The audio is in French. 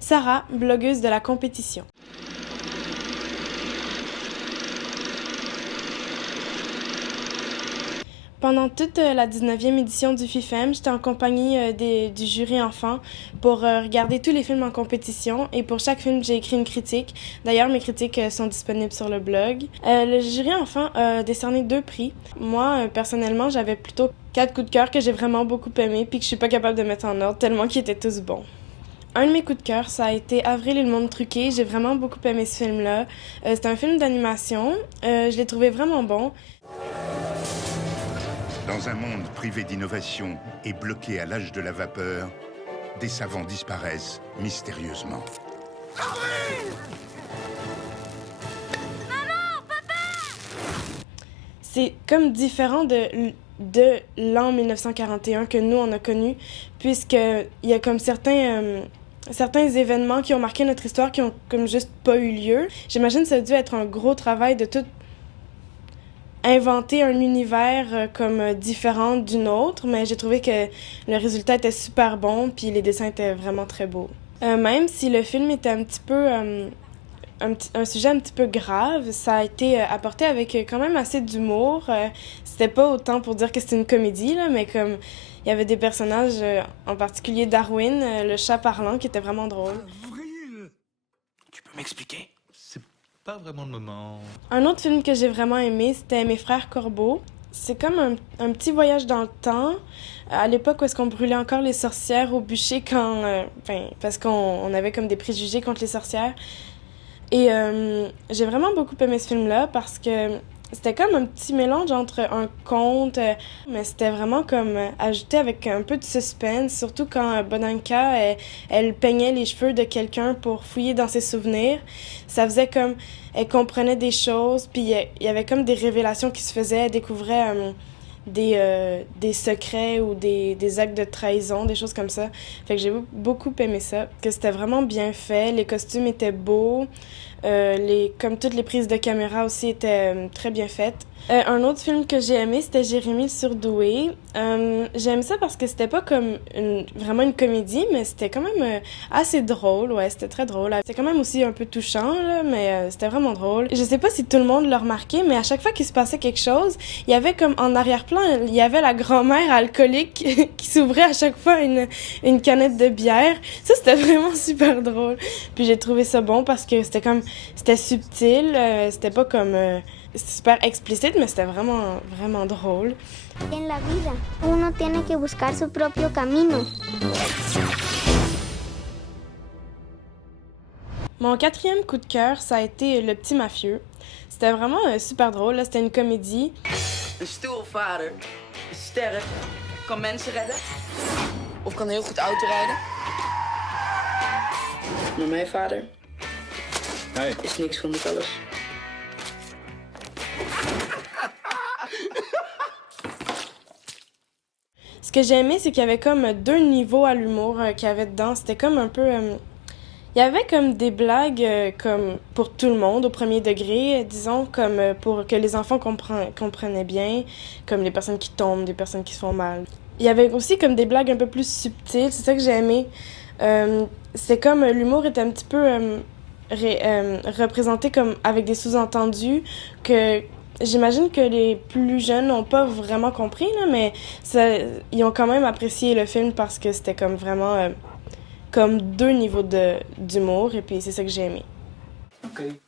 Sarah, blogueuse de la compétition. Pendant toute la 19e édition du FIFEM, j'étais en compagnie du jury enfant pour regarder tous les films en compétition et pour chaque film, j'ai écrit une critique. D'ailleurs, mes critiques sont disponibles sur le blog. Le jury enfant a décerné 2 prix. Moi, personnellement, j'avais plutôt 4 coups de cœur que j'ai vraiment beaucoup aimés puis que je suis pas capable de mettre en ordre tellement qu'ils étaient tous bons. Un de mes coups de cœur, ça a été Avril et le monde truqué. J'ai vraiment beaucoup aimé ce film-là. C'est un film d'animation. Je l'ai trouvé vraiment bon. Dans un monde privé d'innovation et bloqué à l'âge de la vapeur, des savants disparaissent mystérieusement. Maman, papa! C'est comme différent de l'an 1941 que nous, on a connu, puisqu'il y a comme certains événements qui ont marqué notre histoire qui ont comme juste pas eu lieu. J'imagine que ça a dû être un gros travail de tout inventer un univers comme différent d'une autre, mais j'ai trouvé que le résultat était super bon, puis les dessins étaient vraiment très beaux. Même si le film était un petit peu un sujet un petit peu grave, ça a été apporté avec quand même assez d'humour. C'était pas autant pour dire que c'était une comédie, là, mais comme il y avait des personnages, en particulier Darwin, le chat parlant, qui était vraiment drôle. Avril! Tu peux m'expliquer? C'est pas vraiment le moment. Un autre film que j'ai vraiment aimé, c'était Mes frères Corbeaux. C'est comme un petit voyage dans le temps, à l'époque où est-ce qu'on brûlait encore les sorcières au bûcher parce qu'on avait comme des préjugés contre les sorcières. Et j'ai vraiment beaucoup aimé ce film-là parce que c'était comme un petit mélange entre un conte, mais c'était vraiment comme ajouté avec un peu de suspense, surtout quand Bodanka, elle peignait les cheveux de quelqu'un pour fouiller dans ses souvenirs. Ça faisait comme... Elle comprenait des choses, puis il y avait comme des révélations qui se faisaient. Elle découvrait des secrets ou des actes de trahison, des choses comme ça. Fait que j'ai beaucoup aimé ça, que c'était vraiment bien fait, les costumes étaient beaux, comme toutes les prises de caméra aussi étaient très bien faites. Un autre film que j'ai aimé, c'était Jérémie le surdoué. J'aime ça parce que c'était pas comme vraiment une comédie, mais c'était quand même assez drôle, ouais, c'était très drôle. C'était quand même aussi un peu touchant, là, mais c'était vraiment drôle. Je sais pas si tout le monde l'a remarqué, mais à chaque fois qu'il se passait quelque chose, il y avait comme en arrière-plan, il y avait la grand-mère alcoolique qui s'ouvrait à chaque fois une canette de bière. Ça, c'était vraiment super drôle. Puis j'ai trouvé ça bon parce que c'était subtil, c'était pas comme... C'était super explicite, mais c'était vraiment, vraiment drôle. En la vida, uno tiene que buscar su propio camino. Mon 4e coup de cœur, ça a été Le Petit Mafieux. C'était vraiment super drôle, là. C'était une comédie. Een stoere vader is sterk, kan mensen redden of kan heel goed autorijden. Maar mijn vader is niks van dit alles. Ce que j'ai aimé, c'est qu'il y avait comme 2 niveaux à l'humour qu'il y avait dedans. C'était comme un peu... il y avait comme des blagues comme pour tout le monde, au premier degré, disons, comme pour que les enfants comprenaient bien, comme les personnes qui tombent, des personnes qui se font mal. Il y avait aussi comme des blagues un peu plus subtiles, c'est ça que j'ai aimé. C'est comme l'humour était un petit peu représenté comme avec des sous-entendus que... J'imagine que les plus jeunes n'ont pas vraiment compris, là, mais ils ont quand même apprécié le film parce que c'était comme vraiment comme 2 niveaux d'humour, et puis c'est ça que j'ai aimé. Oké.